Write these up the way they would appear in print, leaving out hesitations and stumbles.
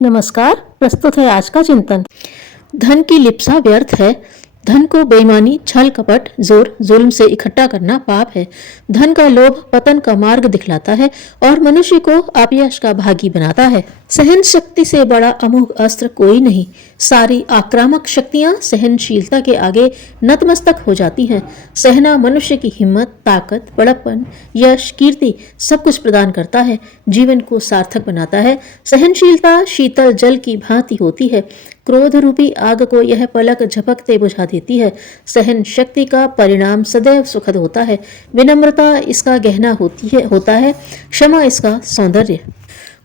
नमस्कार। प्रस्तुत है आज का चिंतन। धन की लिप्सा व्यर्थ है। धन को बेईमानी, छल कपट, जोर जुल्म से इकट्ठा करना पाप है। धन का लोभ पतन का मार्ग दिखलाता है और मनुष्य को अपयश का भागी बनाता है। सहन शक्ति से बड़ा अमोघ अस्त्र कोई नहीं। सारी आक्रामक शक्तियां सहनशीलता के आगे नतमस्तक हो जाती हैं। सहना मनुष्य की हिम्मत, ताकत, बड़प्पन, यश, कीर्ति सब कुछ प्रदान करता है, जीवन को सार्थक बनाता है। सहनशीलता शीतल जल की भांति होती है। क्रोध रूपी आग को यह पलक झपकते बुझा देती है। सहन शक्ति का परिणाम सदैव सुखद होता है। विनम्रता इसका गहना होता है। क्षमा इसका सौंदर्य।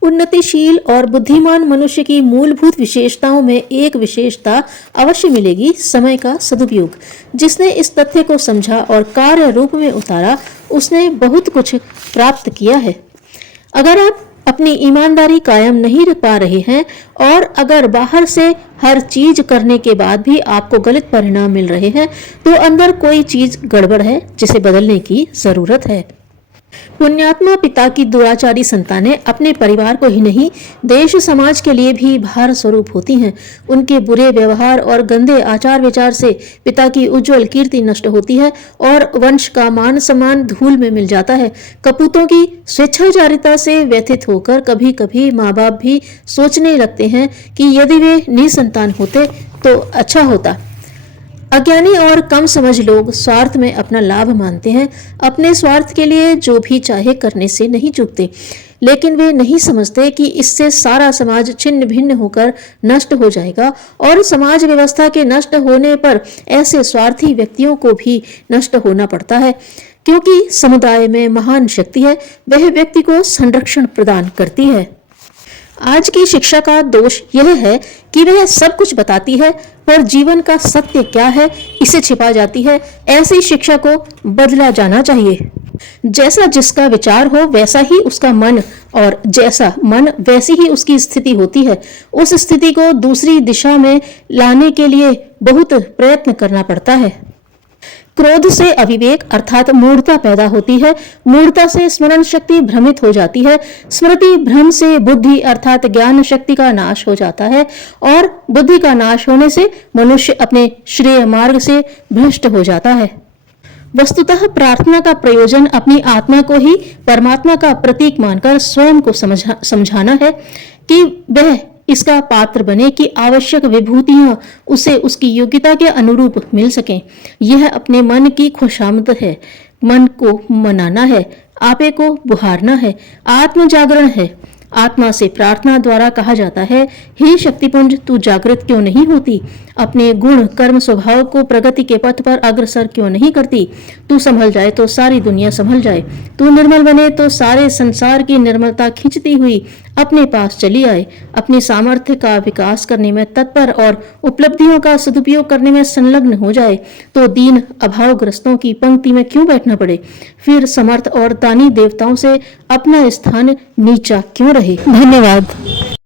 उन्नतिशील और बुद्धिमान मनुष्य की मूलभूत विशेषताओं में एक विशेषता अवश्य मिलेगी, समय का सदुपयोग। जिसने इस तथ्य को समझा और कार्य रूप में उतारा, उसने बहुत कुछ प्राप्त किया है। अगर आप अपनी ईमानदारी कायम नहीं रख पा रहे हैं और अगर बाहर से हर चीज करने के बाद भी आपको गलत परिणाम मिल रहे हैं, तो अंदर कोई चीज गड़बड़ है जिसे बदलने की जरूरत है। पुण्यात्मा पिता की दुराचारी संतानें अपने परिवार को ही नहीं, देश समाज के लिए भी भार स्वरूप होती हैं। उनके बुरे व्यवहार और गंदे आचार विचार से पिता की उज्जवल कीर्ति नष्ट होती है और वंश का मान सम्मान धूल में मिल जाता है। कपूतों की स्वेच्छाचारिता से व्यथित होकर कभी कभी माँ बाप भी सोचने लगते हैं कि यदि वे निसंतान होते तो अच्छा होता। अज्ञानी और कम समझ लोग स्वार्थ में अपना लाभ मानते हैं। अपने स्वार्थ के लिए जो भी चाहे करने से नहीं चूकते, लेकिन वे नहीं समझते कि इससे सारा समाज छिन्न भिन्न होकर नष्ट हो जाएगा और समाज व्यवस्था के नष्ट होने पर ऐसे स्वार्थी व्यक्तियों को भी नष्ट होना पड़ता है, क्योंकि समुदाय में महान शक्ति है, वह व्यक्ति को संरक्षण प्रदान करती है। आज की शिक्षा का दोष यह है कि वह सब कुछ बताती है, पर जीवन का सत्य क्या है इसे छिपा जाती है। ऐसी शिक्षा को बदला जाना चाहिए। जैसा जिसका विचार हो वैसा ही उसका मन, और जैसा मन वैसी ही उसकी स्थिति होती है। उस स्थिति को दूसरी दिशा में लाने के लिए बहुत प्रयत्न करना पड़ता है। क्रोध से अविवेक अर्थात मूढ़ता पैदा होती है। मूढ़ता से स्मरण शक्ति भ्रमित हो जाती है। स्मृति भ्रम से बुद्धि अर्थात ज्ञान शक्ति का नाश हो जाता है और बुद्धि का नाश होने से मनुष्य अपने श्रेय मार्ग से भ्रष्ट हो जाता है। वस्तुतः प्रार्थना का प्रयोजन अपनी आत्मा को ही परमात्मा का प्रतीक मानकर स्वयं को समझाना है कि वह इसका पात्र बने कि आवश्यक विभूतियां उसे उसकी योग्यता के अनुरूप मिल सकें। यह अपने मन की खुशामद है। मन को मनाना है, आपे को बुहारना है, आत्म जागरण है। आत्मा से प्रार्थना द्वारा कहा जाता है, हे शक्तिपुंज, तू जागृत क्यों नहीं होती? अपने गुण कर्म स्वभाव को प्रगति के पथ पर अग्रसर क्यों नहीं करती? तू संभल जाए तो सारी दुनिया संभल जाए। तू निर्मल बने तो सारे संसार की निर्मलता खींचती हुई अपने पास चली आए। अपनी सामर्थ्य का विकास करने में तत्पर और उपलब्धियों का सदुपयोग करने में संलग्न हो जाए तो दीन अभावग्रस्तों की पंक्ति में क्यों बैठना पड़े? फिर समर्थ और दानी देवताओं से अपना स्थान नीचा क्यों रहे? धन्यवाद।